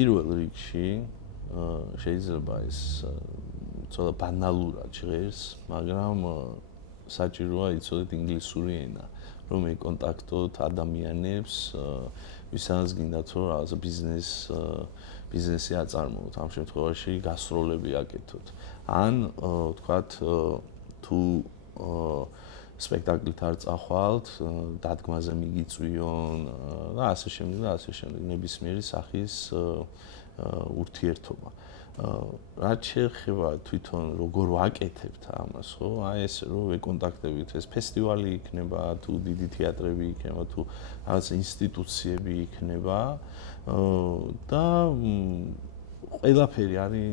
პირველ რიგში შეიძლება ეს ცოტა ბანალურად ჟღერს, მაგრამ საჭიროა იცოდეთ ინგლისური ენა, რომ ეკონტაქტოთ ადამიანებს, ვისაც გინდათ რომ რაღაცა ბიზნესი აწარმოოთ, ამ შემთხვევაში გასტროლები აკეთოთ. ან ვთქვათ თუ სპექტაკლით არ წახვალთ, დადგმაზე მიგიწვიონ და ასე შემდეგ, ნებისმიერი სახის ურთიერთობა. რაც შეეხება თვითონ როგორ ვაკეთებთ ამას, ხო? აი ესე რომ ვეკონტაქტებით, ეს ფესტივალი იქნება, თუ დიდი თეატრები იქნება, თუ რაღაც ინსტიტუციები იქნება და ყველაფერი არის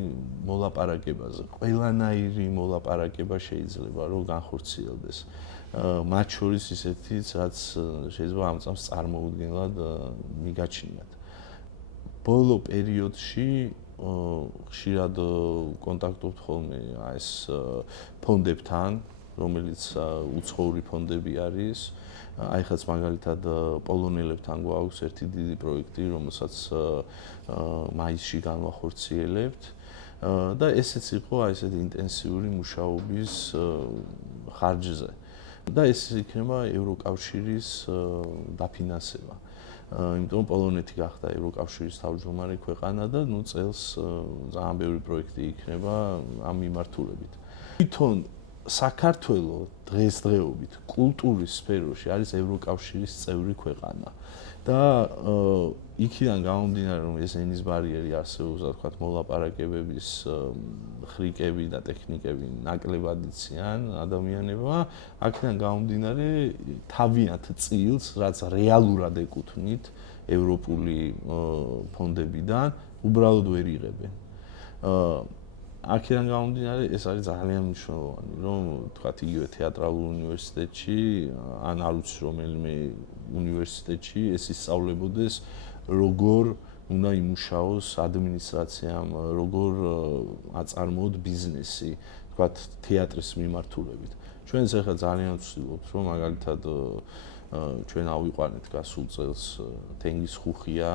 მოლაპარაკებაზე. ყველანაირი მოლაპარაკება შეიძლება რომ განხორციელდეს. მათ შორის ისეთიც, რაც შეიძლება ამ წამს წარმოუდგენლად მიგაჩნიათ. ბოლო პერიოდში ხშირად კონტაქტობთ ხოლმე ეს ფონდებთან, რომელიც უცხოური ფონდები არის. აი ხაც მაგალითად პოლონელებთან გვაქვს ერთი დიდი პროექტი, რომელსაც მაისში განვახორციელებთ და ესეც იყო აი ესეთი ინტენსიური მუშაობის ხარჯზე. და ეს იქნება ევროკავშირის დაფინანსება. იმიტომ პოლონეთი გახდა ევროკავშირის თავმჯდომარე ქვეყანა და ნუ წელს ძალიან ბევრი პროექტი იქნება ამ მიმართულებით. თვითონ საქართველო დღესდღეობით კულტურის სფეროში არის ევროკავშირის წევრი ქვეყანა და იქიდან გამომდინარე რომ ეს ენის ბარიერი არსებობს, რა ვთქვათ, მოლაპარაკებების ხრიკები და ტექნიკები ნაკლებად იციან ადამიანებმა, აქედან გამომდინარე თავიანთ წილს, რაც რეალურად ეკუთვნით ევროპული ფონდებიდან, უბრალოდ ვერ იღებენ. აქედან გამომდინარე ეს არის ძალიან მნიშვნელოვანი, რომ თქვათ იგივე თეატრალურ უნივერსიტეტში ან არ ვიცი რომელიმე უნივერსიტეტში ეს ისწავლებოდეს როგორ უნდა იმუშაოს ადმინისტრაციამ, როგორ აწარმოოთ ბიზნესი, თქვათ თეატრის მიმართულებით. ჩვენს ახლა ძალიან ვცდილობთ, რომ მაგალითად ჩვენ ავიყვანეთ გასულ წელს თენგიზ ხუხია,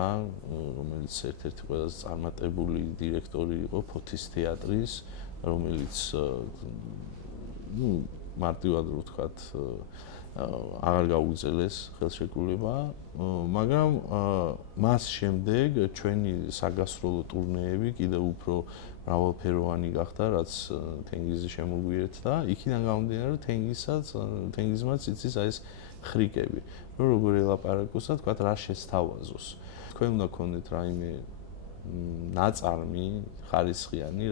რომელიც ერთ-ერთი ყველაზე წარმატებული დირექტორი იყო ფოთის თეატრის, რომელიც ნუ მარტივად რო ვთქვათ აღარ გაუგრძელეს ხელშეკრულება, მაგრამ მას შემდეგ ჩვენი საგასტროლო ტურნეები კიდევ უფრო მრავალფეროვანი გახდა, რაც თენგიზი შემოგვიერთდა. იქიდან გამომდინარე, რომ თენგიზმაც იცის აი ეს ხრიკები, რომ როგორ ელაპარაკოს და თქვათ რა შესთავაზოს. თქვენ უნდა გქონდეთ რაიმე ნაწარმი, ხარისხიანი,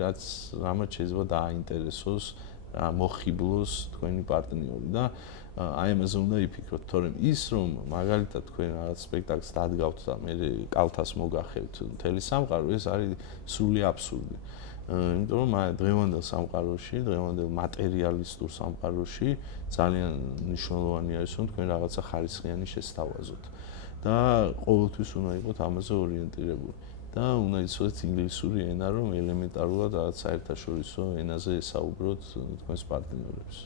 რამაც შეიძლება დააინტერესოს, მოხიბლოს თქვენი პარტნიორი და აი ამაზე უნდა იფიქროთ, თორემ ის რომ მაგალითად თქვენ რაღაც სპექტაკლს დადგავთ და მე კალთას მოგახევთ მთელი სამყარო, ეს არის სრული აბსურდი. იმიტომ რომ დღევანდელ სამყაროში, დღევანდელ მატერიალისტურ სამყაროში ძალიან მნიშვნელოვანი არის რომ თქვენ რაღაცა ხარისხიანი შესთავაზოთ და ყოველთვის უნდა იყოთ ამაზე ორიენტირებული და უნდა იცოდეთ ინგლისური ენა, რომ ელემენტარულად რაღაც საერთაშორისო ენაზე ესაუბროთ თქვენს პარტნიორებს.